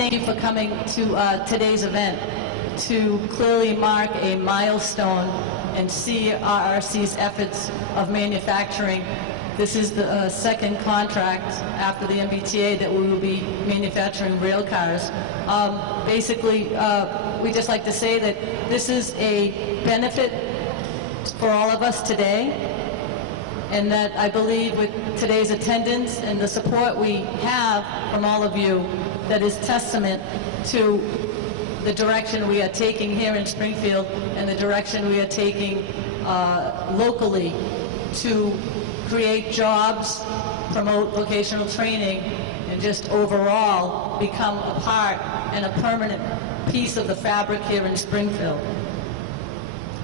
thank you for coming to today's event to clearly mark a milestone in CRRC's efforts of manufacturing. This is the second contract after the MBTA that we will be manufacturing rail cars. Basically, we just like to say that this is a benefit for all of us today, and that I believe with today's attendance and the support we have from all of you, that is testament to the direction we are taking here in Springfield and the direction we are taking locally to create jobs, promote vocational training, and just overall become a part and a permanent piece of the fabric here in Springfield.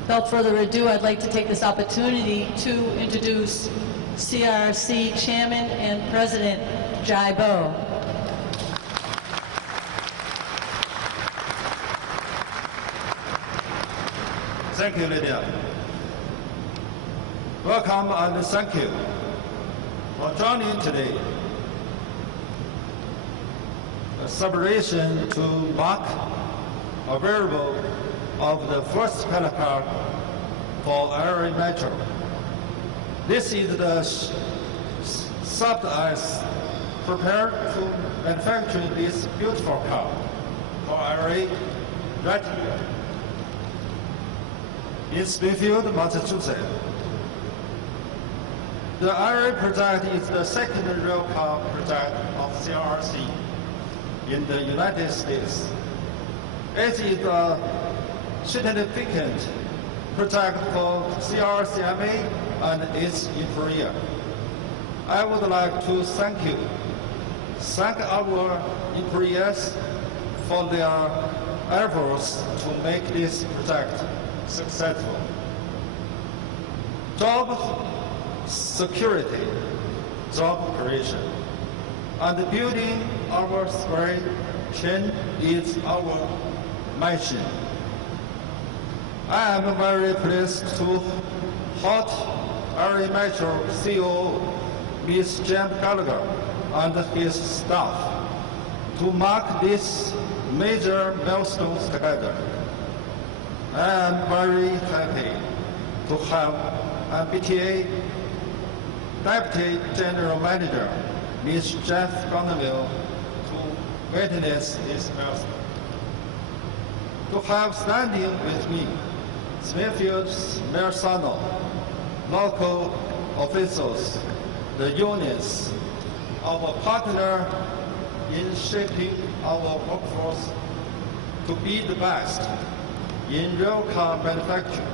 Without further ado, I'd like to take this opportunity to introduce CRRC Chairman and President Jai Bo. Thank you, Lydia. Welcome and thank you for joining today. A celebration to mark arrival of the first pallet car for LA Metro. This is the sub as prepared to manufacture this beautiful car for LA right here in Springfield, Massachusetts. The LA project is the second rail car project of CRRC in the United States. It is a significant project for CRRCMA and its employer. I would like to thank our employees for their efforts to make this project successful. Job security, job creation, and building our supply chain is our mission. I am very pleased to host LA Metro CEO, Ms. James Gallagher, and his staff to mark these major milestones together. I am very happy to have MBTA Deputy General Manager, Ms. Jeff Gonneville, to witness this milestone. To have standing with me, Springfield's Mayor Sano, local officials, the unions, our partner in shaping our workforce to be the best in rail car manufacturing,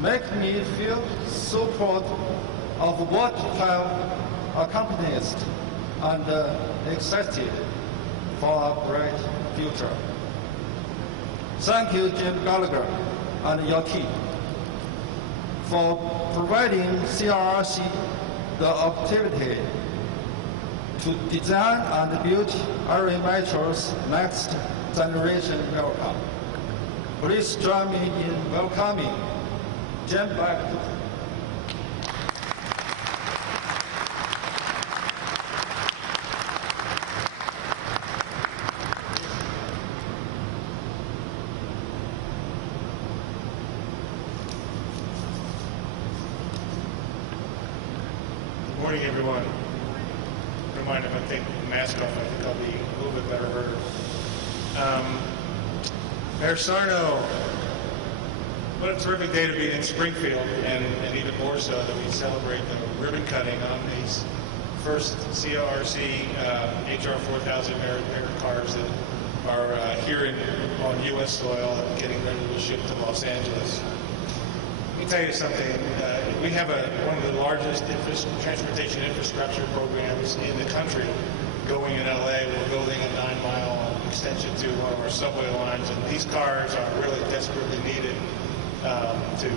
make me feel so proud of what we have accomplished and excited for a bright future. Thank you, Jim Gallagher and your team, for providing CRRC the opportunity to design and build LA Metro's next generation rail car. Please join me in welcoming Jim back to Good morning, everyone. Don't mind if I take the mask off. I think I'll be a little bit better heard. Mayor Sarno, what a terrific day to be in Springfield, and even more so that we celebrate the ribbon cutting on these first CRRC HR 4000 merit cars that are here on U.S. soil and getting ready to ship to Los Angeles. Let me tell you something. We have one of the largest transportation infrastructure programs in the country going in LA. We're building a 9-mile extension to one of our subway lines, and these cars are really desperately needed to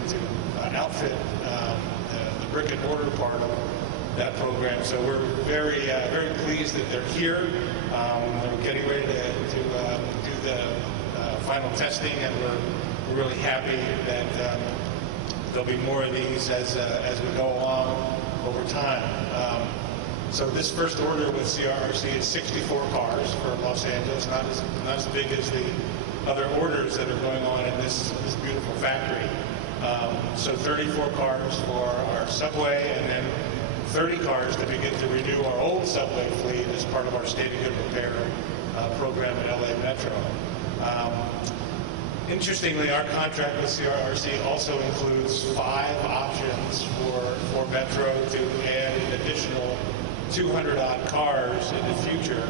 outfit the brick and mortar part of that program. So we're very pleased that they're here. They're getting ready to do the final testing, and we're really happy that there'll be more of these as we go along over time. So this first order with CRRC is 64 cars for Los Angeles, not as big as the other orders that are going on in this beautiful factory. So 34 cars for our subway, and then 30 cars to begin to renew our old subway fleet as part of our state of good repair program at LA Metro. Interestingly, our contract with CRRC also includes 5 options for Metro to add an additional 200-odd cars in the future.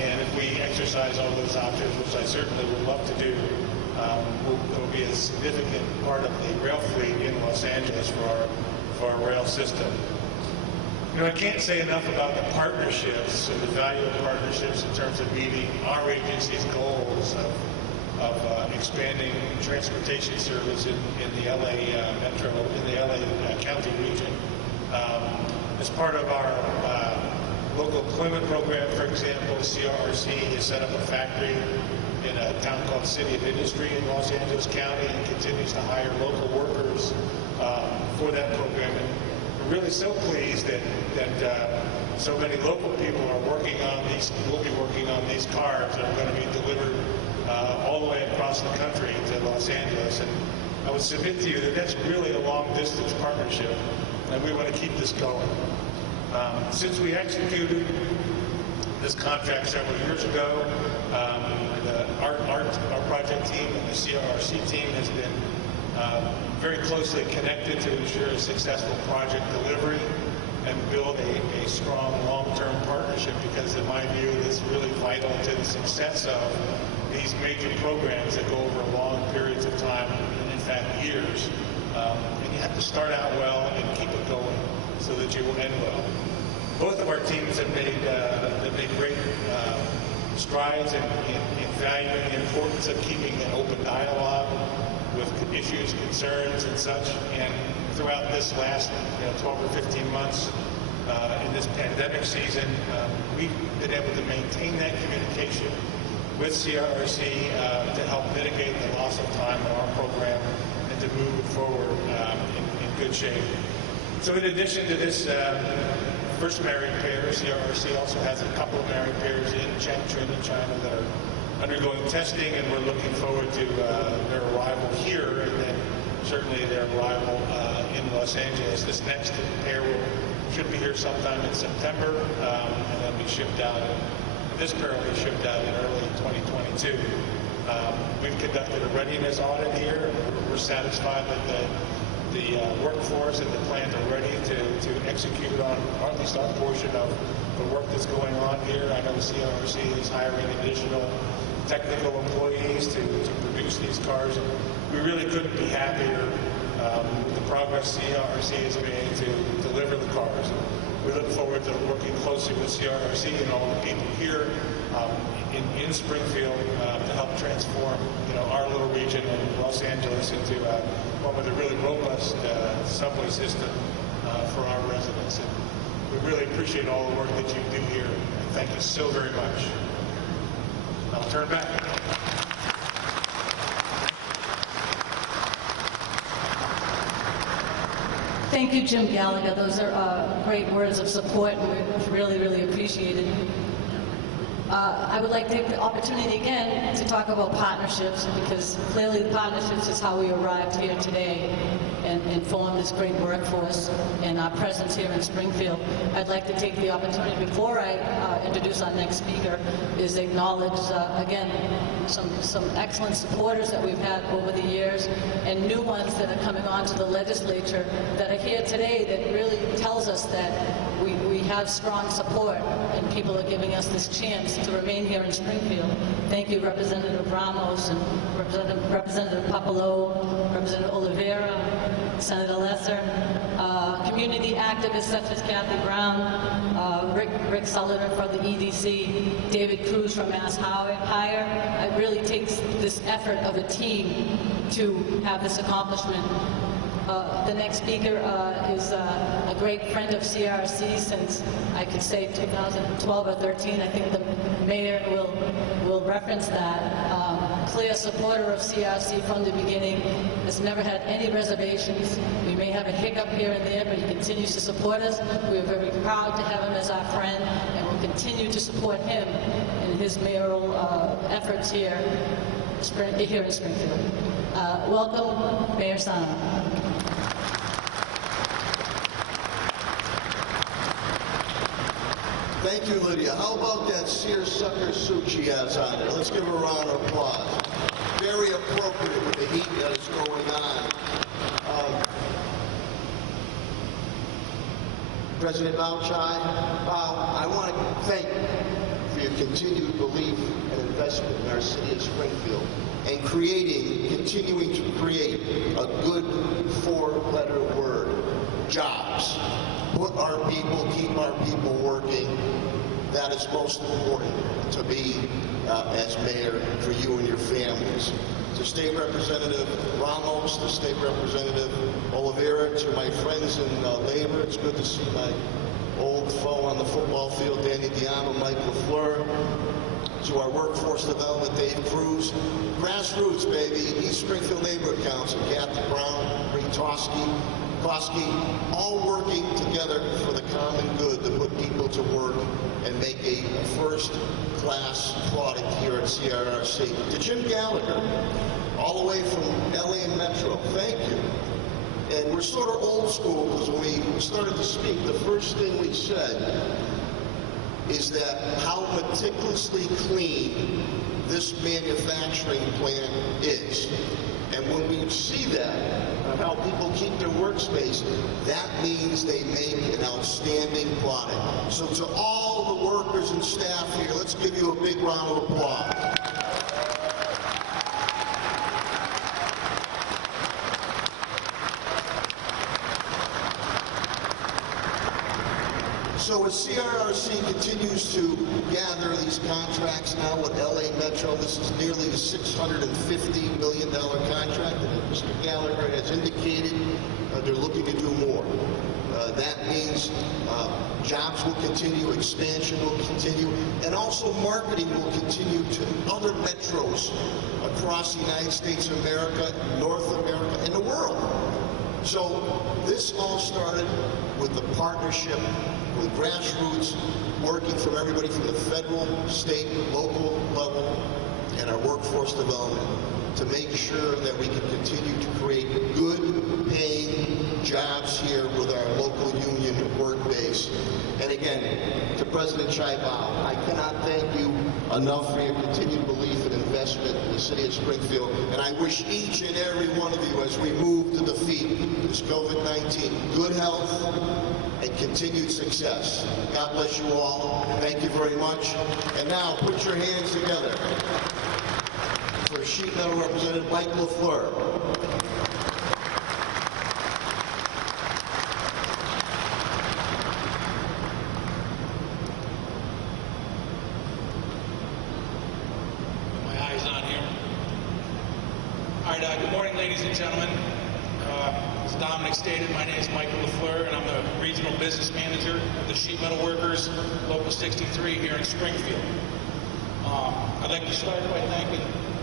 And if we exercise all those options, which I certainly would love to do, it will be a significant part of the rail fleet in Los Angeles for our rail system. You know, I can't say enough about the partnerships and the value of partnerships in terms of meeting our agency's goals of expanding transportation service in the LA Metro, in the LA County region. As part of our local employment program, for example, CRRC has set up a factory in a town called City of Industry in Los Angeles County and continues to hire local workers for that program. And we're really so pleased that so many local people are working on these, will be working on these cars that are going to be delivered all the way across the country to Los Angeles. And I would submit to you that that's really a long-distance partnership, and we want to keep this going. Since we executed this contract several years ago, our project team and the CRRC team has been very closely connected to ensure a successful project delivery and build a strong long-term partnership, because in my view it is really vital to the success of these major programs that go over long periods of time, and in fact years. And you have to start out well and keep it going so that you will end well. Both of our teams have made great strides in valuing the importance of keeping an open dialogue with issues, concerns, and such. And throughout this last 12 or 15 months in this pandemic season, we've been able to maintain that communication with CRRC to help mitigate the loss of time in our program and to move it forward in good shape. So in addition to this first married pair, CRRC also has a couple of married pairs in Changchun in China that are undergoing testing, and we're looking forward to their arrival here, and then certainly their arrival in Los Angeles. This next pair should be here sometime in September, and then be shipped out. This pair will be shipped out in early 2022. We've conducted a readiness audit here. We're satisfied that the workforce and the plant are ready to execute on at least our portion of the work that's going on here. I know the CRRC is hiring additional technical employees to produce these cars. We really couldn't be happier with the progress CRRC has made to deliver the cars. We look forward to working closely with CRRC and all the people here in Springfield to help transform our little region of Los Angeles into one with a really robust subway system for our residents. And we really appreciate all the work that you do here. And thank you so very much. I'll turn back. Thank you, Jim Gallagher. Those are great words of support. We really, really appreciate it. I would like to take the opportunity again to talk about partnerships, because clearly the partnerships is how we arrived here today and formed this great workforce and our presence here in Springfield. I'd like to take the opportunity, before I introduce our next speaker, is acknowledge again some excellent supporters that we've had over the years, and new ones that are coming onto the legislature that are here today, that really tells us that we have strong support, and people are giving us this chance to remain here in Springfield. Thank you, Representative Ramos and Representative Papalo, Representative Oliveira, Senator Lesser, community activists such as Kathy Brown, Rick Sullivan from the EDC, David Cruz from Mass Hire. It really takes this effort of a team to have this accomplishment. The next speaker is a great friend of CRRC since, I could say, 2012 or 13. I think the mayor will reference that. Clear supporter of CRRC from the beginning, has never had any reservations. We may have a hiccup here and there, but he continues to support us. We are very proud to have him as our friend, and we'll continue to support him in his mayoral efforts here in Springfield. Welcome, Mayor Sana. Thank you, Lydia. How about that seersucker suit she has on there? Let's give her a round of applause. Very appropriate with the heat that is going on. President Bauchai, I want to thank you for your continued belief and investment in our city of Springfield and continuing to create a good four-letter word, jobs. Put our people, keep our people working. That is most important to me as mayor for you and your families. To State Representative Ramos, to State Representative Oliveira, to my friends in labor, it's good to see my old foe on the football field, Danny Diamo, Mike LaFleur. To our workforce development, Dave Cruz. Grassroots, baby, East Springfield Neighborhood Council, Kathy Brown, Bree Koski, all working together for the common good to put people to work and make a first-class product here at CRRC. To Jim Gallagher, all the way from LA and Metro, thank you. And we're sort of old school because when we started to speak, the first thing we said is that how meticulously clean this manufacturing plant is. And when we see that, how people keep their workspace, that means they make an outstanding product. So to all the workers and staff here, let's give you a big round of applause. So as CRRC continues to gather these contracts now with LA Metro, this is nearly a $650 million contract, and Mr. Gallagher has indicated they're looking to do more. That means jobs will continue, expansion will continue, and also marketing will continue to other metros across the United States of America, North America, and the world. So this all started with the partnership with grassroots, working from everybody from the federal, state, local level, and our workforce development to make sure that we can continue to create good paying jobs here with our local union work base. And again, to President Chaibao, I cannot thank you enough for your continued belief and investment in the city of Springfield. And I wish each and every one of you, as we move to defeat this COVID-19, good health and continued success. God bless you all. Thank you very much. And now, put your hands together for Sheet Metal Representative Mike LaFleur. My eyes on here. All right, good morning, ladies and gentlemen. As Dominic stated, my name is Michael LaFleur, and I'm the Regional Business Manager of the Sheet Metal Workers, Local 63 here in Springfield. I'd like to start by thanking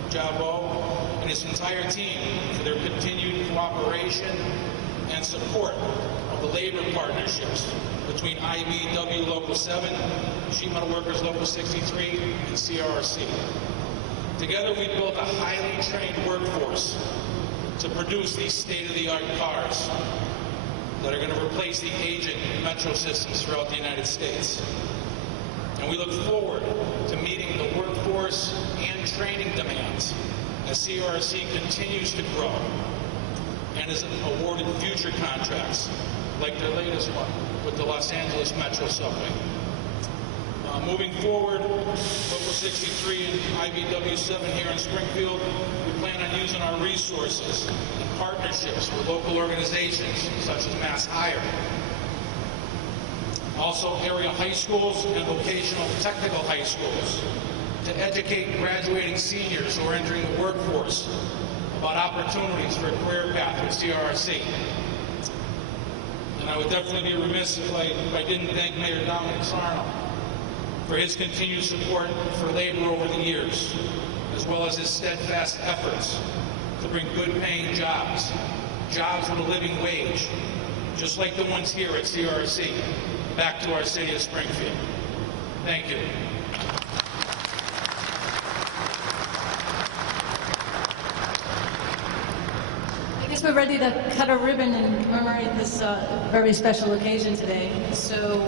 Jabo and his entire team for their continued cooperation and support of the labor partnerships between IBEW Local 7, Sheet Metal Workers Local 63, and CRRC. Together we built a highly trained workforce to produce these state-of-the-art cars that are going to replace the aging metro systems throughout the United States. And we look forward to meeting the workforce and training demands as CRRC continues to grow and is awarded future contracts like their latest one with the Los Angeles Metro Subway. Moving forward, Local 63 and IBEW 7 here in Springfield, we plan on using our resources and partnerships with local organizations such as Mass Hire, also area high schools and vocational technical high schools, to educate graduating seniors who are entering the workforce about opportunities for a career path with CRRC. And I would definitely be remiss if I didn't thank Mayor Dominic Sarno for his continued support for labor over the years, as well as his steadfast efforts to bring good-paying jobs with a living wage, just like the ones here at CRRC, back to our city of Springfield. Thank you. we're ready to cut a ribbon and commemorate this very special occasion today. So